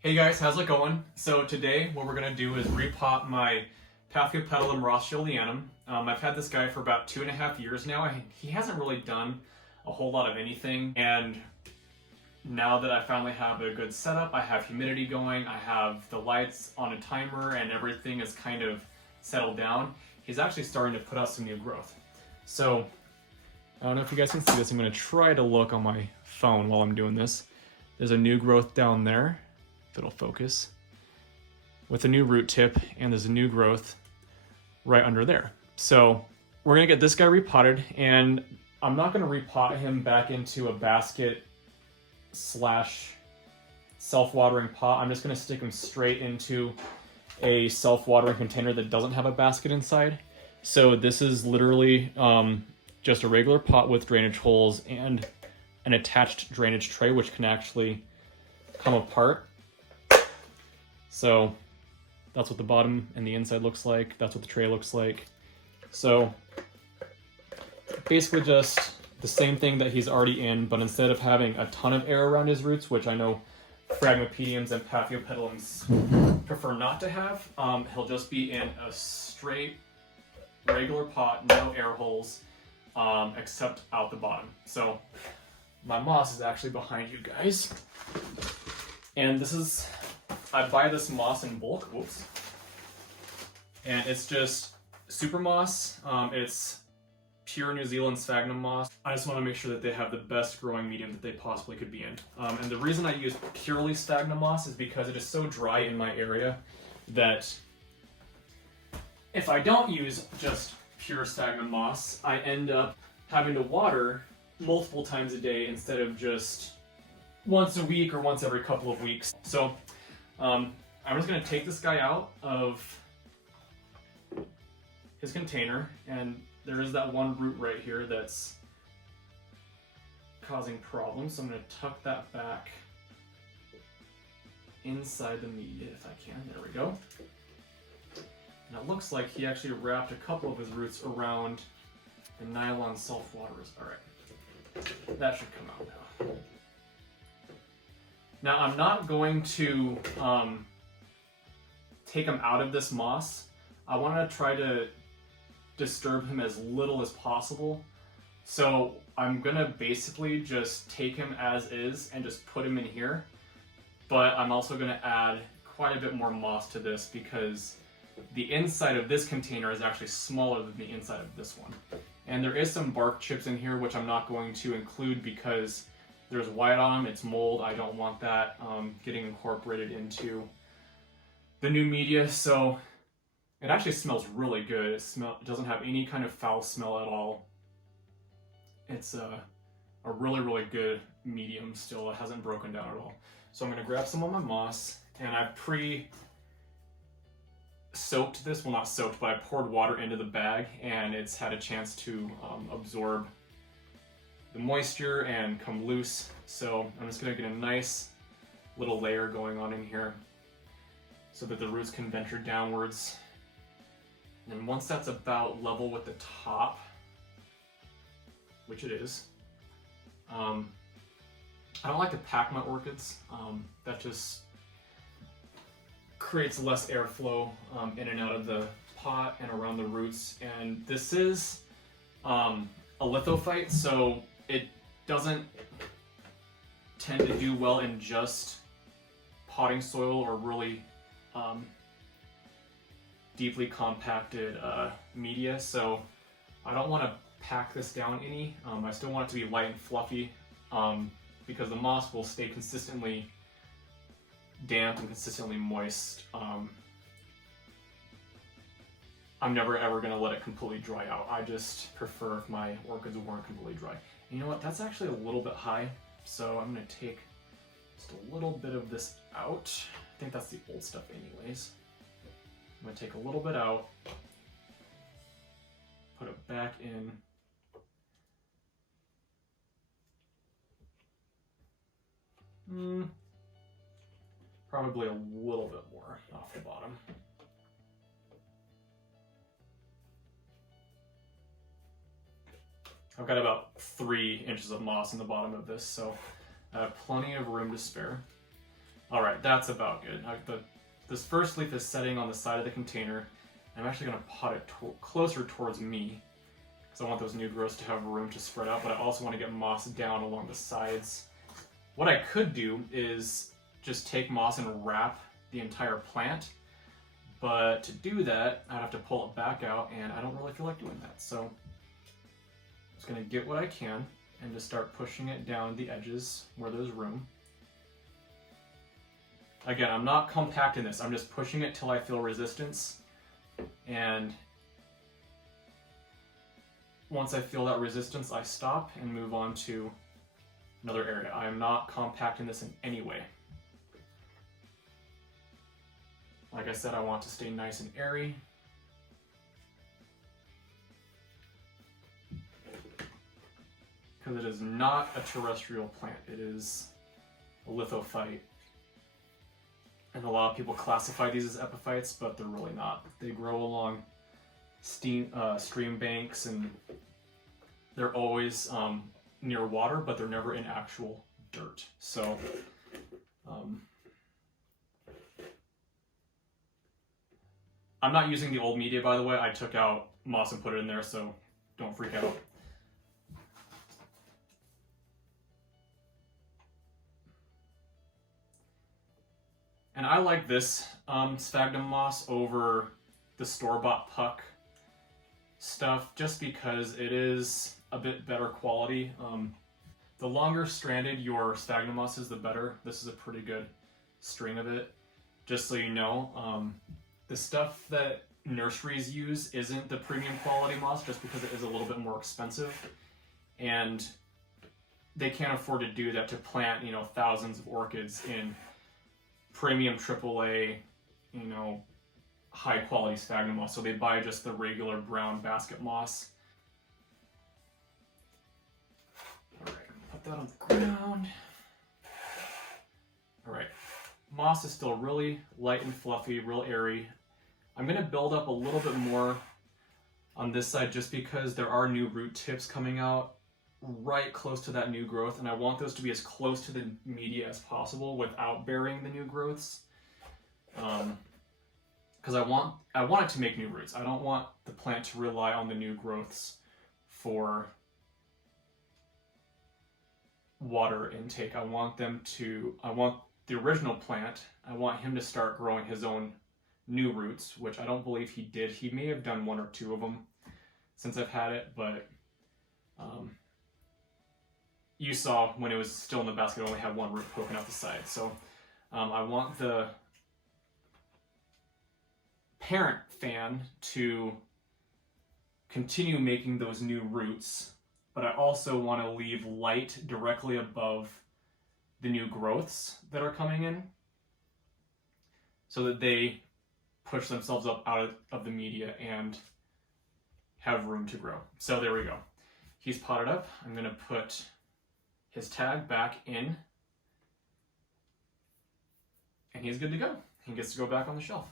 Hey guys, how's it going? So today what we're going to do is repot my Paphiopedilum rothschildianum. I've had this guy for about 2.5 years now, and he hasn't really done a whole lot of anything. And now that I finally have a good setup, I have humidity going, I have the lights on a timer, and everything is kind of settled down, he's actually starting to put out some new growth. So I don't know if you guys can see this. I'm going to try to look on my phone while I'm doing this. There's a new growth down there. If it'll focus, with a new root tip, and there's a new growth right under there. So we're gonna get this guy repotted, and I'm not gonna repot him back into a basket slash self-watering pot. I'm just gonna stick him straight into a self-watering container that doesn't have a basket inside. So this is literally just a regular pot with drainage holes and an attached drainage tray, which can actually come apart. So that's what the bottom and the inside looks like. That's what the tray looks like. So basically just the same thing that he's already in, but instead of having a ton of air around his roots, which I know Phragmopediums and Paphiopedilums prefer not to have, he'll just be in a straight regular pot, no air holes, except out the bottom. So my moss is actually behind you guys. And this is, I buy this moss in bulk, whoops. And it's just super moss. It's pure New Zealand sphagnum moss. I just want to make sure that they have the best growing medium that they possibly could be in. And the reason I use purely sphagnum moss is because it is so dry in my area that if I don't use just pure sphagnum moss, I end up having to water multiple times a day instead of just once a week or once every couple of weeks. So I'm just going to take this guy out of his container, and there is that one root right here that's causing problems, so I'm going to tuck that back inside the media if I can. There we go. And it looks like he actually wrapped a couple of his roots around the nylon self-waterers. Alright, that should come out now. Now I'm not going to take him out of this moss. I want to try to disturb him as little as possible. So I'm going to basically just take him as is and just put him in here. But I'm also going to add quite a bit more moss to this because the inside of this container is actually smaller than the inside of this one. And there is some bark chips in here which I'm not going to include because there's white on them, it's mold, I don't want that getting incorporated into the new media. So it actually smells really good. It doesn't have any kind of foul smell at all. It's a really, really good medium still. It hasn't broken down at all. So I'm gonna grab some of my moss, and I've pre-soaked this, well not soaked, but I poured water into the bag, and it's had a chance to absorb the moisture and come loose. So I'm just gonna get a nice little layer going on in here so that the roots can venture downwards. And once that's about level with the top, which it is, I don't like to pack my orchids. That just creates less airflow in and out of the pot and around the roots. And this is a lithophyte, so it doesn't tend to do well in just potting soil or really deeply compacted media. So I don't want to pack this down any. I still want it to be light and fluffy because the moss will stay consistently damp and consistently moist. I'm never ever going to let it completely dry out. I just prefer if my orchids weren't completely dry. And you know what? That's actually a little bit high. So I'm going to take just a little bit of this out. I think that's the old stuff anyways. I'm going to take a little bit out, put it back in. Probably a little bit more off the bottom. I've got about 3 inches of moss in the bottom of this, so I have plenty of room to spare. All right, that's about good. This first leaf is setting on the side of the container. I'm actually going to pot it closer towards me because I want those new growths to have room to spread out, but I also want to get moss down along the sides. What I could do is just take moss and wrap the entire plant, but to do that, I'd have to pull it back out, and I don't really feel like doing that. So I'm just going to get what I can and just start pushing it down the edges where there's room. Again, I'm not compacting this, I'm just pushing it till I feel resistance, and once I feel that resistance, I stop and move on to another area. I am not compacting this in any way. Like I said, I want to stay nice and airy. Because it is not a terrestrial plant, it is a lithophyte. And a lot of people classify these as epiphytes, but they're really not. They grow along stream banks, and they're always near water, but they're never in actual dirt. So I'm not using the old media, by the way. I took out moss and put it in there, so don't freak out. And I like this sphagnum moss over the store-bought puck stuff just because it is a bit better quality. The longer stranded your sphagnum moss is, the better. This is a pretty good string of it. Just so you know, the stuff that nurseries use isn't the premium quality moss just because it is a little bit more expensive. And they can't afford to do that to plant, you know, thousands of orchids in premium AAA, you know, high quality sphagnum moss. So they buy just the regular brown basket moss. All right, put that on the ground. All right, moss is still really light and fluffy, real airy. I'm gonna build up a little bit more on this side just because there are new root tips coming out right close to that new growth, and I want those to be as close to the media as possible without burying the new growths, because I want it to make new roots. I don't want the plant to rely on the new growths for water intake. I want the original plant, I want him to start growing his own new roots, which I don't believe he did. He may have done one or two of them since I've had it, but you saw when it was still in the basket, it only had one root poking out the side. So I want the parent fan to continue making those new roots, but I also want to leave light directly above the new growths that are coming in so that they push themselves up out of the media and have room to grow. So there we go. He's potted up. I'm going to put his tag back in, and he's good to go. He gets to go back on the shelf.